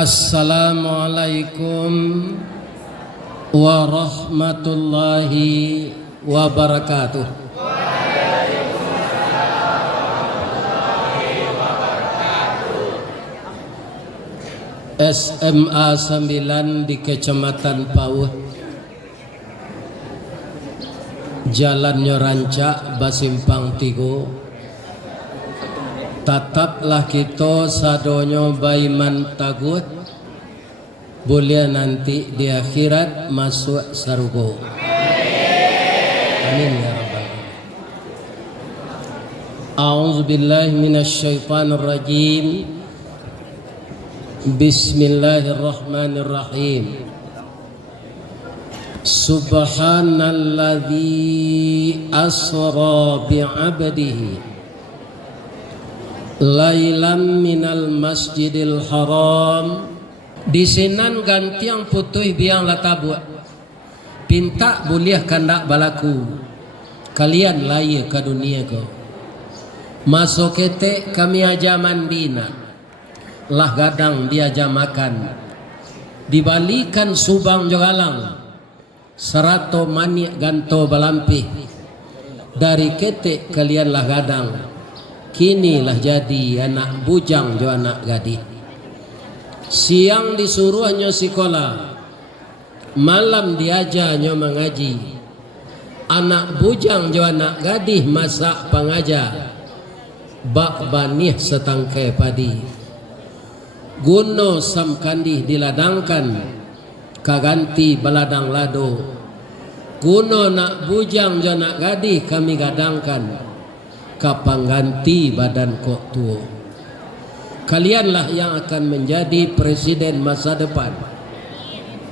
Assalamualaikum warahmatullahi wabarakatuh. SMA 9 di Kecamatan Pauh, Jalannya Rancak, Basimpang Tigo. Tataplah kita sadonyo baiman tagut, boleh nanti di akhirat masuk surga. Amin ya rabbal alamin. A'udzu billahi minasyaitonir rajim. Bismillahirrahmanirrahim. Subhanalladzi asra bi'abdihi lailam minal masjidil haram. Di sinan gantiang putih biang latabuat pinta boleh kandak balaku kalian laye ke dunia ko masuk kete kami aja mandina lah gadang dia aja makan dibalikan subang jogalang serato maniak ganto balampih dari kete kalian lah gadang kini lah jadi anak bujang jo anak gadis. Siang disuruhnya sekolah, malam diajarnya mengaji. Anak bujang jo anak gadis masak pangaja, bak banih setangkai padi. Guno sam kandih diladangkan, kaganti baladang lado. Guno nak bujang jo anak gadis kami gadangkan, kapangganti badan kok tuo. Kalianlah yang akan menjadi presiden masa depan,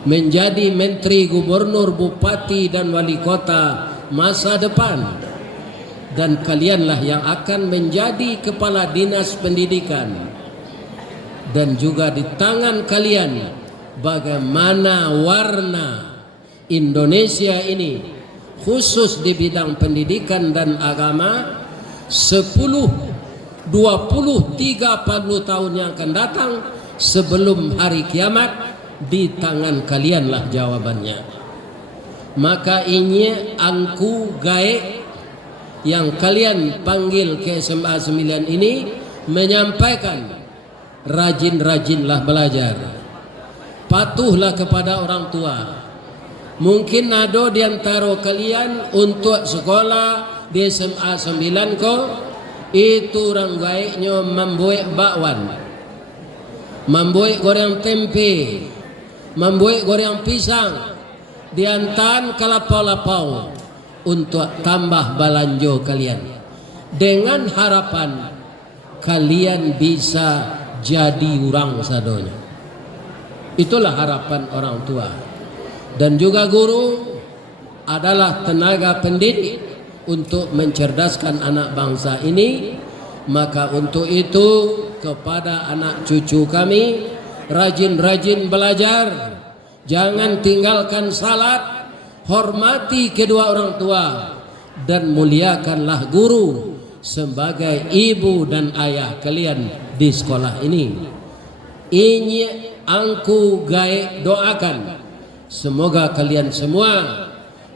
menjadi menteri, gubernur, bupati dan wali kota masa depan, dan kalianlah yang akan menjadi kepala dinas pendidikan. Dan juga di tangan kalian bagaimana warna Indonesia ini khusus di bidang pendidikan dan agama 10, 20, 30 tahun yang akan datang sebelum hari kiamat. Di tangan kalianlah jawabannya. Maka ini angku gaek yang kalian panggil ke SMA 9 ini menyampaikan, rajin-rajinlah belajar, patuhlah kepada orang tua. Mungkin ada di antara kalian untuk sekolah di SMA 9 kok itu orang baiknya membuat bakwan, membuat goreng tempe, membuat goreng pisang, diantan kelapa-lapau untuk tambah balanjo kalian, dengan harapan kalian bisa jadi orang sadonya. Itulah harapan orang tua. Dan juga guru adalah tenaga pendidik untuk mencerdaskan anak bangsa ini. Maka untuk itu kepada anak cucu kami, rajin-rajin belajar, jangan tinggalkan salat, hormati kedua orang tua, dan muliakanlah guru sebagai ibu dan ayah kalian di sekolah ini. Ini angku gaek doakan semoga kalian semua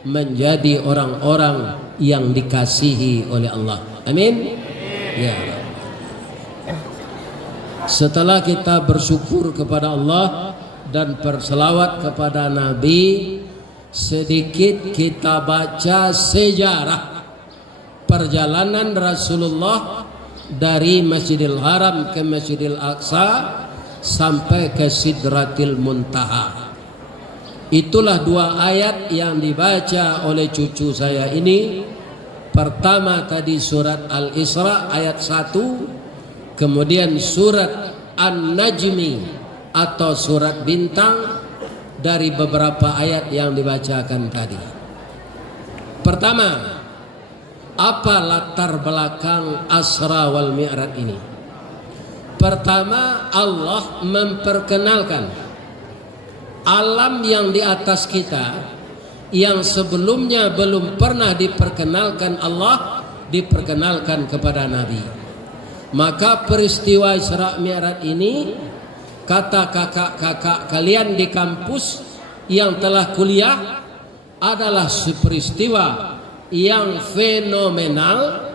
menjadi orang-orang yang dikasihi oleh Allah. Amin. Ya. Setelah kita bersyukur kepada Allah dan berselawat kepada Nabi, sedikit kita baca sejarah perjalanan Rasulullah dari Masjidil Haram ke Masjidil Aqsa sampai ke Sidratil Muntaha. Itulah dua ayat yang dibaca oleh cucu saya ini. Pertama tadi surat Al-Isra ayat 1, kemudian surat An-Najmi atau surat bintang dari beberapa ayat yang dibacakan tadi. Pertama, apa latar belakang Asra wal Mi'raj ini? Pertama, Allah memperkenalkan alam yang di atas kita yang sebelumnya belum pernah diperkenalkan Allah, diperkenalkan kepada Nabi. Maka peristiwa Isra Mi'raj ini kata kakak-kakak kalian di kampus yang telah kuliah, adalah peristiwa yang fenomenal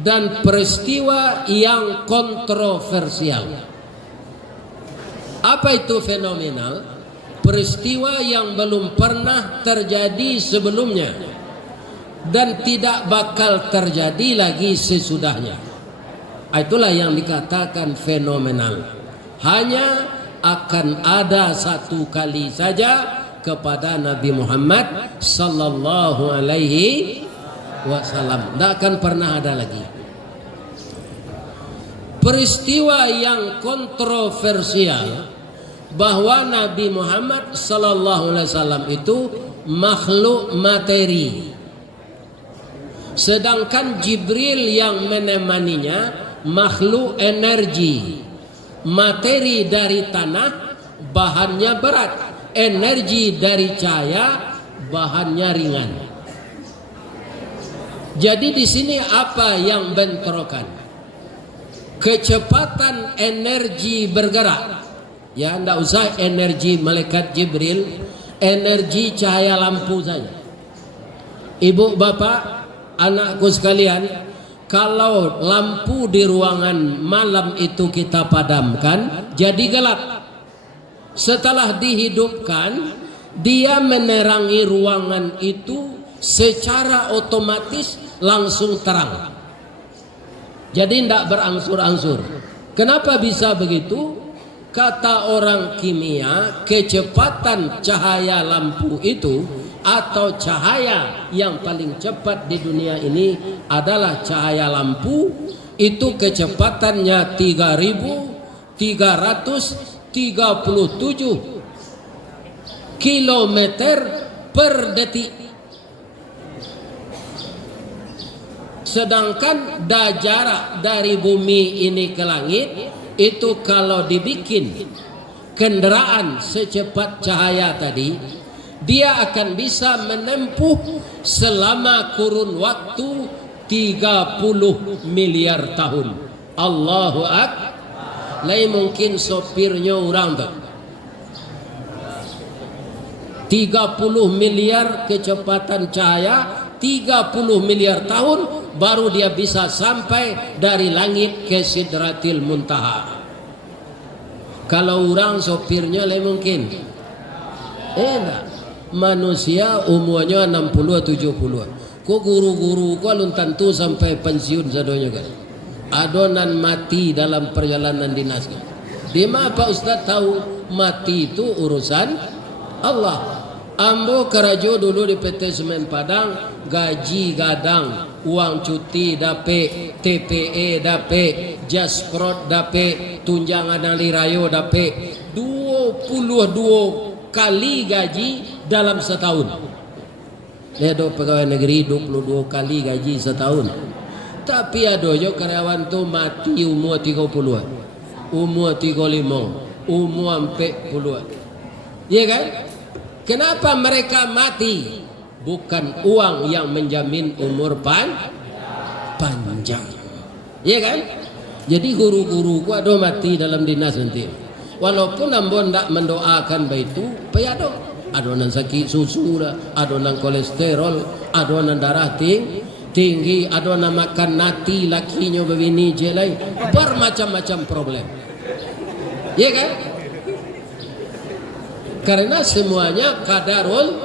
dan peristiwa yang kontroversial. Apa itu fenomenal? Peristiwa yang belum pernah terjadi sebelumnya dan tidak bakal terjadi lagi sesudahnya. Itulah yang dikatakan fenomenal. Hanya akan ada satu kali saja kepada Nabi Muhammad sallallahu alaihi wasallam. Tidak akan pernah ada lagi. Peristiwa yang kontroversial bahwa Nabi Muhammad sallallahu alaihi wasallam itu makhluk materi, sedangkan Jibril yang menemaninya makhluk energi. Materi dari tanah bahannya berat, energi dari cahaya bahannya ringan. Jadi di sini apa yang bentrokan? Kecepatan energi bergerak. Ya, tidak usah energi malaikat Jibril, energi cahaya lampu saja. Ibu bapak, anakku sekalian, kalau lampu di ruangan malam itu kita padamkan, jadi gelap. Setelah dihidupkan, dia menerangi ruangan itu secara otomatis langsung terang. Jadi tidak berangsur-angsur. Kenapa bisa begitu? Kata orang kimia, kecepatan cahaya lampu itu atau cahaya yang paling cepat di dunia ini adalah cahaya lampu, itu kecepatannya 3.337 kilometer per detik. Sedangkan jarak dari bumi ini ke langit itu kalau dibikin kendaraan secepat cahaya tadi, dia akan bisa menempuh selama kurun waktu 30 miliar tahun. Allahu Akbar. Lain mungkin sopirnya orang tuh 30 miliar kecepatan cahaya, 30 miliar tahun baru dia bisa sampai dari langit ke Sidratil Muntaha. Kalau orang sopirnya lain mungkin. Enggak. Manusia umurnya 60-70. Kok guru-guru kok belum tentu sampai pensiun sadonya kan. Adonan mati dalam perjalanan dinas. Di mana Pak Ustaz tahu mati itu urusan Allah. Ambo kerajo dulu di PT Semen Padang, gaji gadang, uang cuti dape, TPE dape, Jasprot dape, tunjangan hari raya dape, 22 kali gaji dalam setahun. Ya do pegawai negeri 22 kali gaji setahun. Tapi ada jo karyawan tu mati umur 30, umur 35, umur 40. Ya kan? Kenapa mereka mati? Bukan uang yang menjamin umur panjang. Ya kan? Jadi guru-guru ku ada mati dalam dinas nanti. Walaupun ambo ndak mendoakan begitu, payado. Adonan sakit susu, adonan kolesterol, adonan darah tinggi, adonan makan nati lakinya begini jelai, bermacam-macam problem. Ya kan? Karena semuanya kadarullah.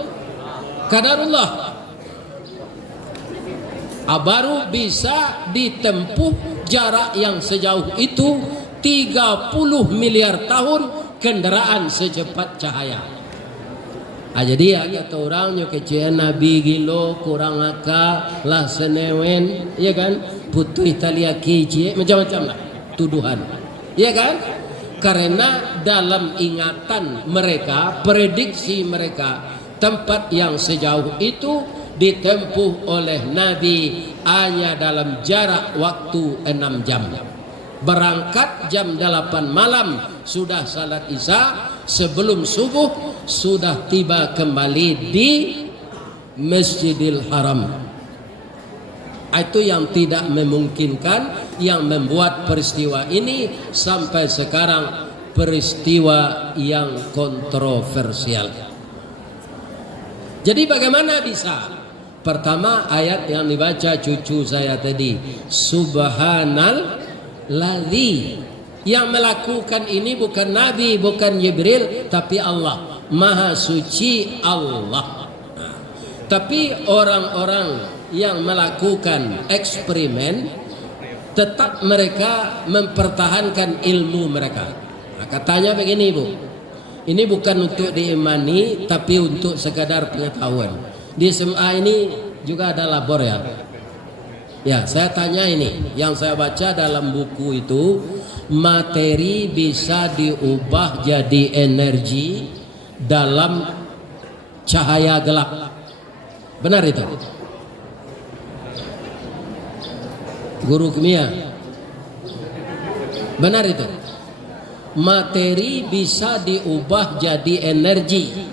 Baru bisa ditempuh jarak yang sejauh itu 30 miliar tahun kendaraan secepat cahaya. Jadi ya kata orangnya kecil Nabi gilo kurang akal lah senewen, ya kan? Putih talia kecil macam-macam lah tuduhan, ya kan? Karena dalam ingatan mereka, prediksi mereka, tempat yang sejauh itu ditempuh oleh Nabi hanya dalam jarak waktu 6 jam. Berangkat jam 8 malam sudah salat isya, sebelum subuh sudah tiba kembali di Masjidil Haram. Itu yang tidak memungkinkan, yang membuat peristiwa ini sampai sekarang peristiwa yang kontroversial. Jadi bagaimana bisa? Pertama ayat yang dibaca cucu saya tadi, subhanal ladzi, yang melakukan ini bukan Nabi, bukan Jibril, tapi Allah. Maha suci Allah. Nah, tapi orang-orang yang melakukan eksperimen, tetap mereka mempertahankan ilmu mereka. Nah, katanya begini Bu, ini bukan untuk diimani, tapi untuk sekadar pengetahuan. Di SMA ini juga ada labor ya. Ya, saya tanya ini, yang saya baca dalam buku itu, materi bisa diubah jadi energi dalam cahaya gelap. Benar itu? Guru kimia. Benar itu? Materi bisa diubah jadi energi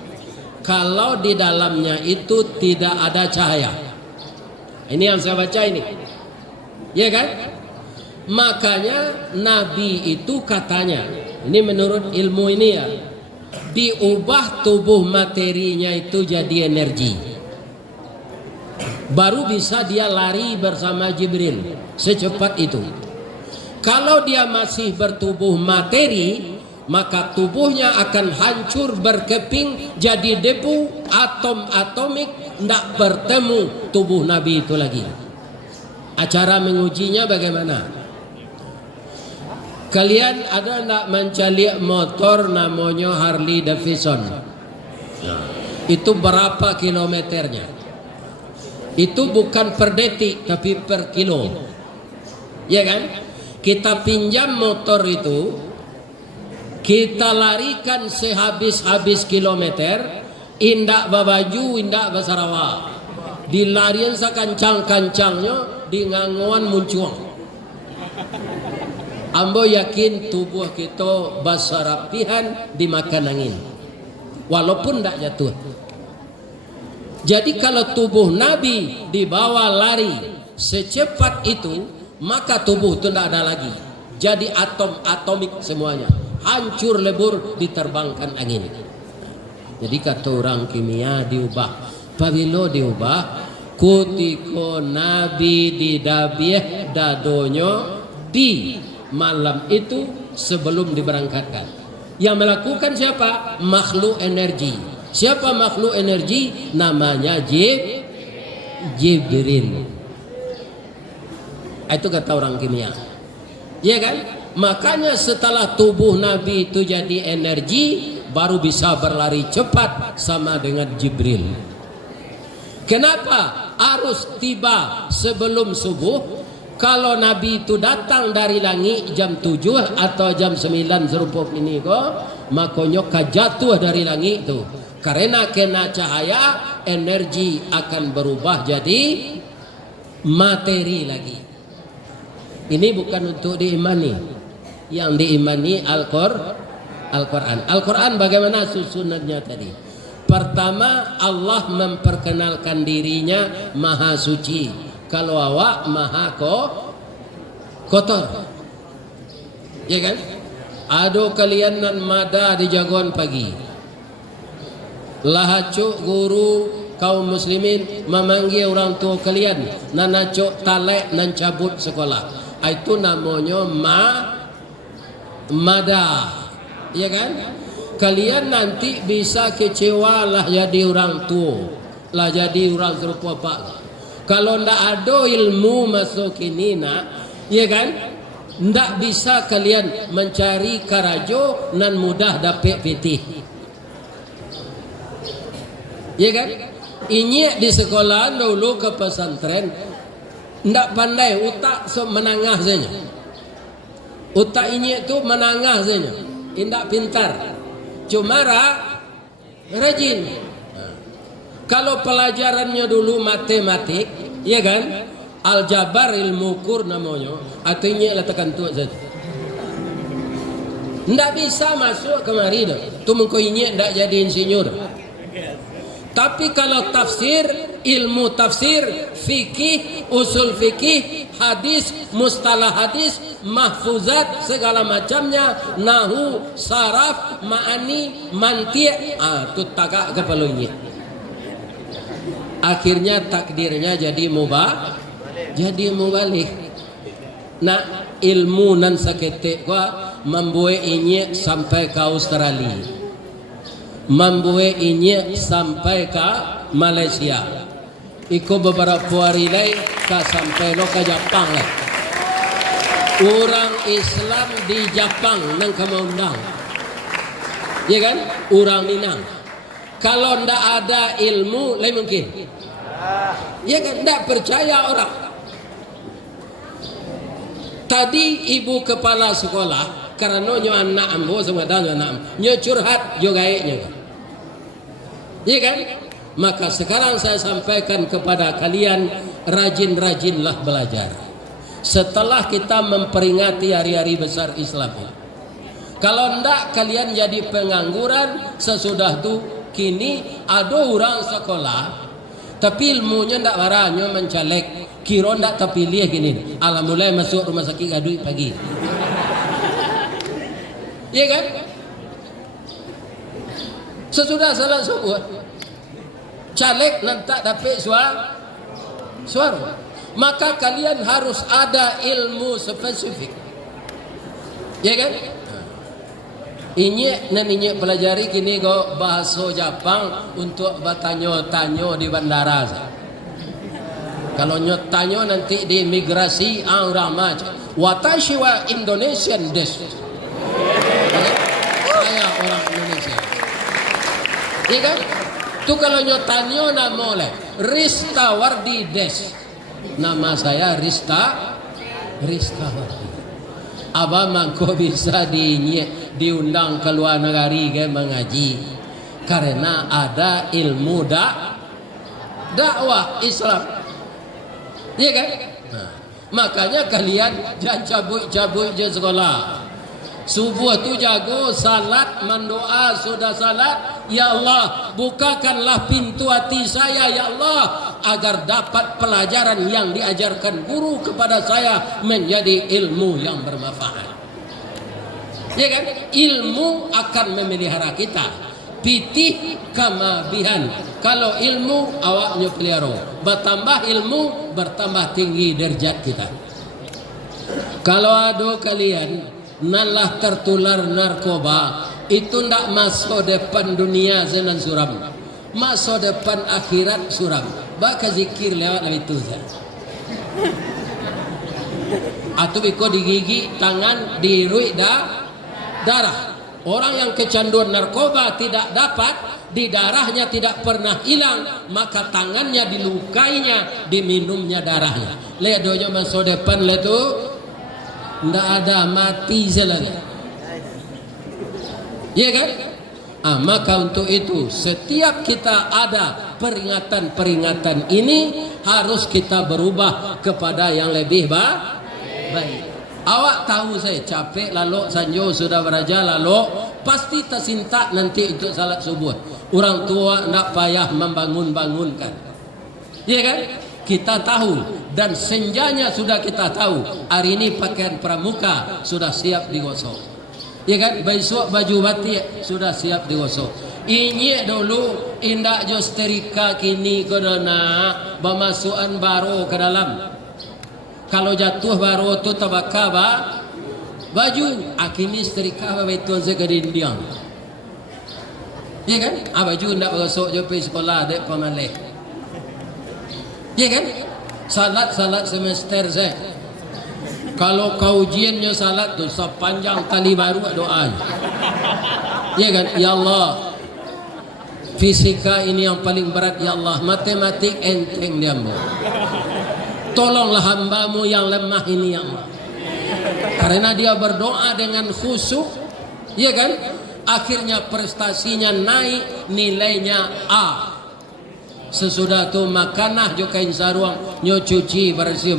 kalau di dalamnya itu tidak ada cahaya. Ini yang saya baca ini, ya kan? Makanya Nabi itu katanya, ini menurut ilmu ini ya, diubah tubuh materinya itu jadi energi, baru bisa dia lari bersama Jibril secepat itu. Kalau dia masih bertubuh materi, maka tubuhnya akan hancur berkeping jadi debu, atom-atomik, tidak bertemu tubuh Nabi itu lagi. Acara mengujinya bagaimana? Kalian ada tidak mencari motor namanya Harley Davidson? Nah, itu berapa kilometernya? Itu bukan per detik tapi per kilo, ya kan? Kita pinjam motor itu, kita larikan sehabis-habis kilometer, indak babaju, indak basarawa, dilarian sakancang-kancangnya di nganguan muncuang. Ambo yakin tubuh kita basarapihan dimakan angin, walaupun ndak jatuh. Jadi kalau tubuh Nabi dibawa lari secepat itu, maka tubuh itu tidak ada lagi. Jadi atom-atomik semuanya, hancur lebur, diterbangkan angin. Jadi kata orang kimia diubah. Pabilo diubah, kutiko Nabi didabiah dadonyo di malam itu sebelum diberangkatkan. Yang melakukan siapa? Makhluk energi. Siapa makhluk energi? Namanya Jibril. Itu kata orang kimia, ya kan? Makanya setelah tubuh Nabi itu jadi energi, baru bisa berlari cepat sama dengan Jibril. Kenapa harus tiba sebelum subuh? Kalau Nabi itu datang dari langit jam 7 atau jam 9 serupa ini kok, makanya jatuh dari langit itu. Karena kena cahaya, energi akan berubah jadi materi lagi. Ini bukan untuk diimani. Yang diimani Al-Quran. Al-Quran bagaimana susunannya tadi? Pertama, Allah memperkenalkan dirinya maha suci. Kalau awak maha kotor, ya kan? Ado kalian nan mada di jagoan pagi. Lahacuk guru kaum muslimin memanggil orang tua kalian, nanacuk talek nan cabut sekolah. Itu namanya mada, ya kan? Kalian nanti bisa kecewa lah jadi orang tua, lah jadi orang serupa pak. Kalau ndak ada ilmu masuk ini nak, ya kan? Ndak bisa kalian mencari karajo nan mudah dapat pitih, ya kan? Ini di sekolah dulu ke pesantren, ndak pandai utak menangah saja. Utak ini itu menangah saja, indak pintar. Cuma rajin. Kalau pelajarannya dulu matematik, ya kan? Aljabar, ilmu ukur namanya, atau ini letakkan tu saja. Ndak bisa masuk kemari dah. Tu mengko ini ndak jadi insinyur. Tapi kalau tafsir, ilmu tafsir, fikih, usul fikih, hadis, mustalah hadis, mahfuzat segala macamnya, nahu, saraf, ma'ani, manti', tu tagak kepalanya. Akhirnya takdirnya jadi mubalik. Nah, ilmu nan saketek gua membuat ini sampai ke Australia, membuat ini sampai ke Malaysia. Iko beberapa hari lain ka sampai lo ke Jepang lah. Orang Islam di Jepang nang kemaundang, ya kan? Orang Minang. Kalau ndak ada ilmu, lain mungkin. Ya kan? Ndak percaya orang. Tadi ibu kepala sekolah karena nyo anak ambo sama dan anak nyo curhat yo gaeknya. Ya kan? Maka sekarang saya sampaikan kepada kalian, rajin-rajinlah belajar. Setelah kita memperingati hari-hari besar Islam. Kalau ndak kalian jadi pengangguran, sesudah itu kini ada orang sekolah tapi ilmunya ndak waranyo mencalek, kira ndak terpilih gini. Alhamdulillah masuk rumah sakit gaduh pagi. Iya kan? Sesudah salat subuh caleg nanti dapat suara. Maka kalian harus ada ilmu spesifik, ya kan? Ini pelajari kini go bahasa Jepang untuk bertanya-tanya di bandara. Kalau nyotanya nanti di imigrasi orang macam watashi wa Indonesian desu. Saya orang Indonesia, ya kan? Tu kalau nyotanyo nama oleh Rista Wardi Des. Nama saya Rista Wardi. Abang mangko bisa diundang ke luar negeri ke mengaji karena ada ilmu dakwah Islam. Iya kan? Nah, makanya kalian jangan cabut-cabut je sekolah. Subuh tu jago salat, mendoa, sudah salat, ya Allah bukakanlah pintu hati saya ya Allah agar dapat pelajaran yang diajarkan guru kepada saya menjadi ilmu yang bermanfaat. Ya kan? Ilmu akan memelihara kita. Pitih kama bihan. Kalau ilmu awaknya pelihara. Bertambah ilmu bertambah tinggi derajat kita. Kalau ada kalian nalah tertular narkoba, itu ndak masuk depan dunia zenan suram, masuk depan akhirat suram. Baka zikir lewat itu saja. Atau biko digigi tangan dirui darah. Orang yang kecanduan narkoba tidak dapat, di darahnya tidak pernah hilang, maka tangannya dilukainya, diminumnya darahnya. Lihat doanya masuk depan itu ndak ada, mati selagi. Ya kan? Maka untuk itu setiap kita ada peringatan-peringatan ini harus kita berubah kepada yang lebih baik. Awak tahu saya capek lalu sanjo sudah beraja lalu pasti tersintak nanti untuk salat subuh. Orang tua nak payah membangunkan. Ya kan? Kita tahu dan senjanya sudah kita tahu. Hari ini pakaian pramuka sudah siap digosok, ya kan? Besok baju batik sudah siap digosok. Ini dulu indak josterika kini kodona pemasukan baru ke dalam. Kalau jatuh baru tu tabaka baju akini setrika betul sekedindiang, ya kan? Baju indak gosok jo pergi sekolah dek pemalek. Ya kan? Salat semester saya. Kalau kau ujiannya salat tu sepanjang kali baru doa. Ya kan? Ya Allah, fisika ini yang paling berat ya Allah. Matematik enteng dia mau. Tolonglah hambamu yang lemah ini ya Allah. Karena dia berdoa dengan khusyuk, ya kan? Akhirnya prestasinya naik, nilainya A. Sesudah tu makanah jo kain sarung, nyo cuci bersih.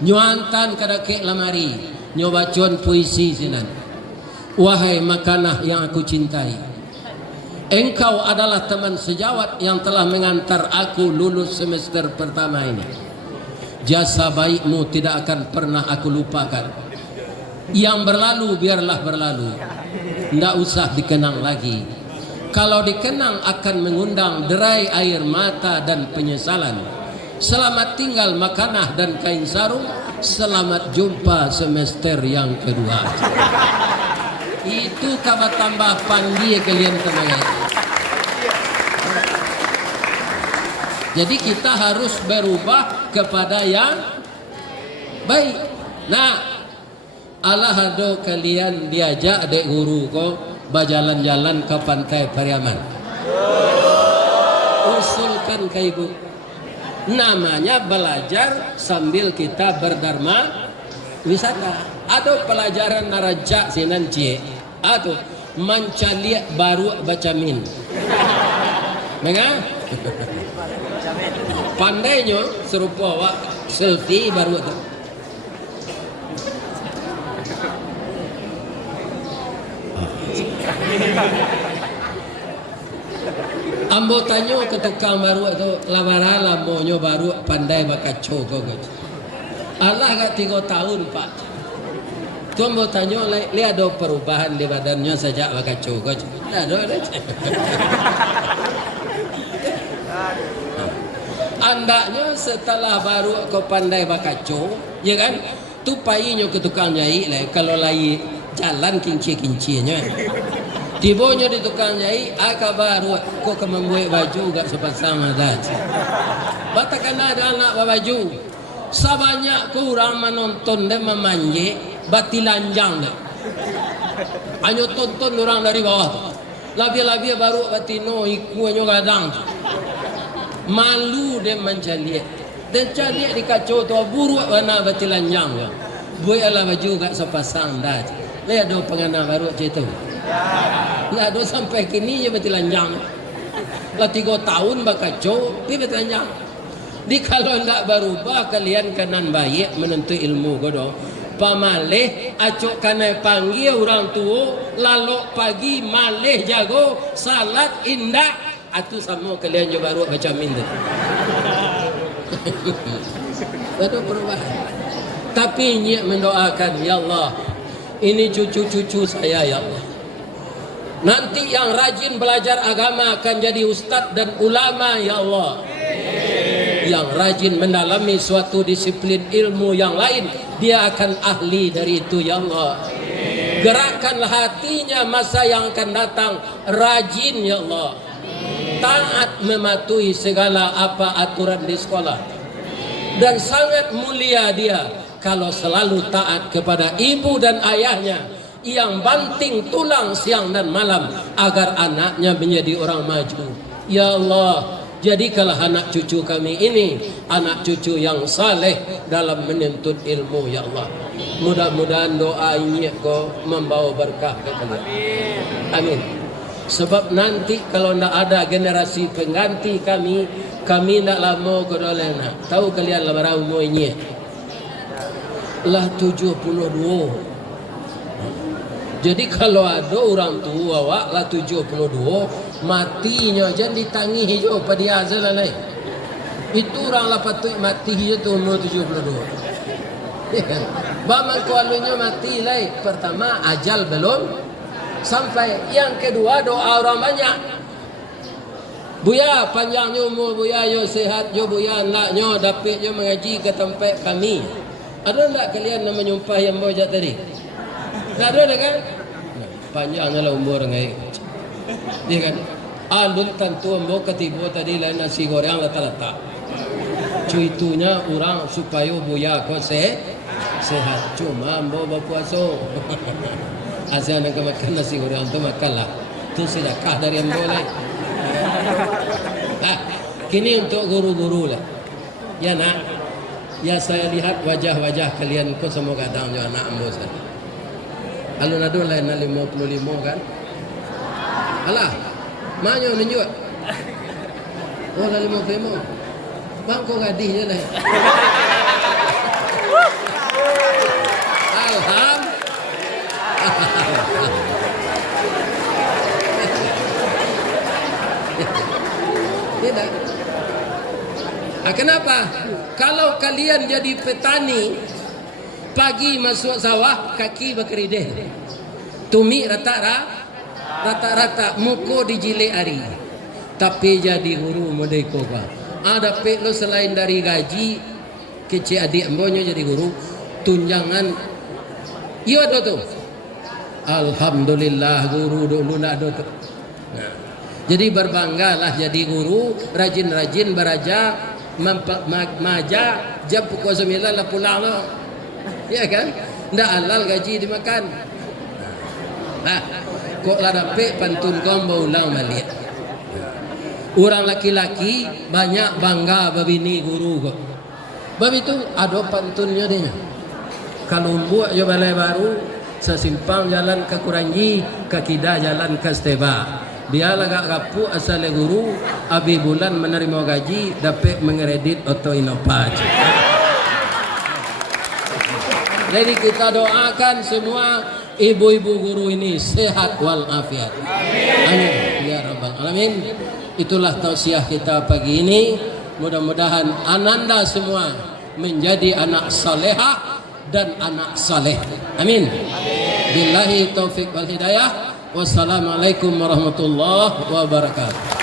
Nyo antan kada ke lamari, nyo bacon puisi sinan. Wahai makanah yang aku cintai, engkau adalah teman sejawat yang telah mengantar aku lulus semester pertama ini. Jasa baikmu tidak akan pernah aku lupakan. Yang berlalu biarlah berlalu, tidak usah dikenang lagi. Kalau dikenang akan mengundang derai air mata dan penyesalan. Selamat tinggal makanah dan kain sarung. Selamat jumpa semester yang kedua. Itu kabar tambah pandi kalian teman. Jadi kita harus berubah kepada yang baik. Nah, Allah hado kalian diajak dek guru ko berjalan-jalan ke pantai Pariaman. Usulkan ke ibu. Namanya belajar sambil kita berdharma wisata. Ada pelajaran naraja sinan cie. Atau mancalia baru baca min. Menga? Pandainya serupa wak selfie baru tu. Ambo tanyo ke tukang baru itu lamara lamonyo baru pandai bakaco kau. Allah kat 3 tahun pak. Tu ambo tanyo li ada perubahan di badannya sejak bakaco kau. Ada. Andaknya setelah baru kau pandai bakaco, ya kan? Tu payinyo ke tukang jahit lah. Kalau lagi jalan kinci-kincinya. Tibonya di tukang jahit, aka baru kau ke membuat baju gak sepasang ada. Batakan ada anak baju. Sebanyak kurang menonton dan memanje, batilanjang deh. Hanya tonton orang dari bawah. Labia-labia baru batino ikuanyo kadang. Malu dan mencaliat. Dan caliat di kacau tu buruk warna batilanjang. Buat ala baju gak sepasang dah. Lihat ada pengenal baru cerita. Nggak ada sampai kini je batilanjang. Lah 3 tahun bakacau, pi batilanjang. Di kalau ndak berubah kalian kanan baik menentu ilmu godo. Pamaleh acok kanai panggil orang tua, lalu pagi maleh jago salat indah. Atu sama kalian je baru baca min tu. Ada perubahan. Tapi nyi mendoakan ya Allah, ini cucu-cucu saya ya Allah. Nanti yang rajin belajar agama akan jadi ustadz dan ulama ya Allah. Yang rajin mendalami suatu disiplin ilmu yang lain, dia akan ahli dari itu ya Allah. Gerakkanlah hatinya masa yang akan datang rajin ya Allah. Taat mematuhi segala apa aturan di sekolah. Dan sangat mulia dia kalau selalu taat kepada ibu dan ayahnya yang banting tulang siang dan malam agar anaknya menjadi orang maju. Ya Allah, jadikanlah anak cucu kami ini anak cucu yang saleh dalam menuntut ilmu ya Allah. Mudah-mudahan doa ini kau membawa berkah ke kalian. Amin. Sebab nanti kalau tidak ada generasi pengganti kami tidak lama kodolena. Tahu kalian lah barang umur ini lah 72. Jadi kalau ada orang tua awak lah 72 matinya jangan ditangi hijau pada dia azalah lain. Itu orang lah patut mati hijau tu umur 72. Baman kualunya mati lain. Pertama ajal belum sampai. Yang kedua doa orang banyak. Buya panjangnya umur buya yo sehat yo buya anaknya dapat yo mengaji ke tempat kami. Ada tak kalian yang menyumpah yang bawa tadi? Tak ada kan? Panjangnya lah umur ngai. Dia kan? Alun tentu ambo ketibo tadi lain nasi goreng letak-letak. Cuitunya orang supaya buya kau sehat. Cuma ambo berpuasa. Asal nak makan nasi goreng tu makanlah. Tu sedekah dari ambo lah. Kini untuk guru-guru lah. Ya nak. Ya saya lihat wajah-wajah kalian kau semua kadang jo anak ambo saya. Alun-alun lain 55 kan? Alah, mana menunjuk? Oh, dah 55. Bang kau gadis je lah. Tidak. Kenapa? kalau kalian jadi petani, pagi masuk sawah, kaki berkerideh, tumi rata-rata, muko dijile ari. Tapi jadi guru modeko ka. Ada pe lo selain dari gaji, kecil adik ambonyo jadi guru, tunjangan. Iya do tuh. Alhamdulillah guru dulu nak do tuh. Nah, jadi berbanggalah jadi guru, rajin-rajin beraja, maja, jam pukul 9 lah pulang lo. Ya kan? Ndak halal gaji dimakan. Nah, kok lah dapat pantun kau ulang balik. Orang laki-laki banyak bangga babini guru kok. Bab itu ada pantunnya deh. Kalau buat jo balai baru, sesimpang jalan ke Kuranji, ke Kida jalan ke Steba. Biarlah gak gapu asal guru, abi bulan menerima gaji, dapat mengeredit auto Innopaj. Jadi kita doakan semua ibu-ibu guru ini sehat walafiat. Amin. Ya Rabbal Alamin. Itulah tausiah kita pagi ini. Mudah-mudahan ananda semua menjadi anak salehah dan anak saleh. Amin. Billahi taufik wal hidayah. Wassalamualaikum warahmatullahi wabarakatuh.